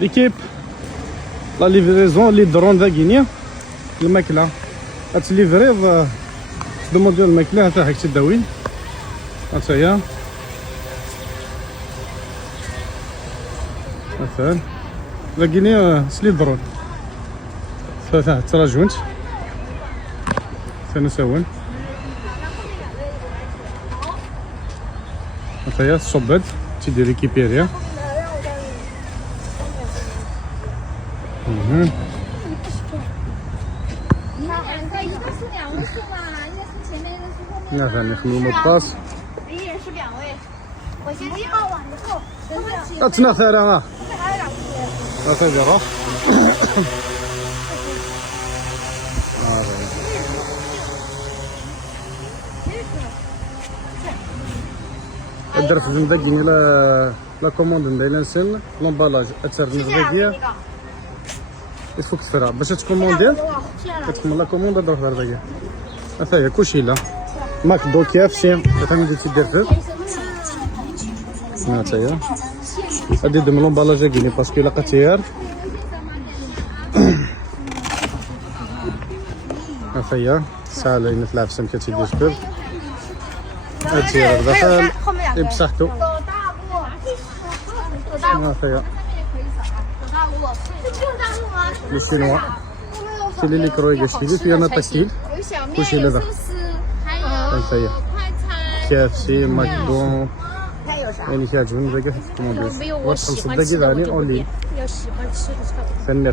ليكيب لا ليفريزون لي درون ذا غينيا الماكله غتليفري خدمو ديال الماكله حتى هاك تداوين حتى هي مثلا لا غينيا سلي درون ثلاثه تراجونت سنساون حتى هي الصباد تيدير ريكيبيريا مثلا يخدموا المطاس تناثر انا تناثر درت من داكني لا كوموند ندير نسن لومبالاج اترنج داكيا يفوك تفرع باش تكوموندي كتكمل لا كوموند درت داكيا حتى هي كلشي لا ماك دو كيفسي كتعمل تيدير فيه حتى هي غادي ندير لومبالاج كيني باسكو الا قتيار حتى هي ساعه لين تلعب سمكه تيدير فيه هادشي دخل بصحتو هي لي شينوا شي لي كروي كاشتيلي فيها انا تاكتيل كلشي اللي داخل هي KFC ماكدون يعني كيعجبني داك الكومونديز واش 5 دقائق غادي اونلي 要喜欢吃的菜。 ثاني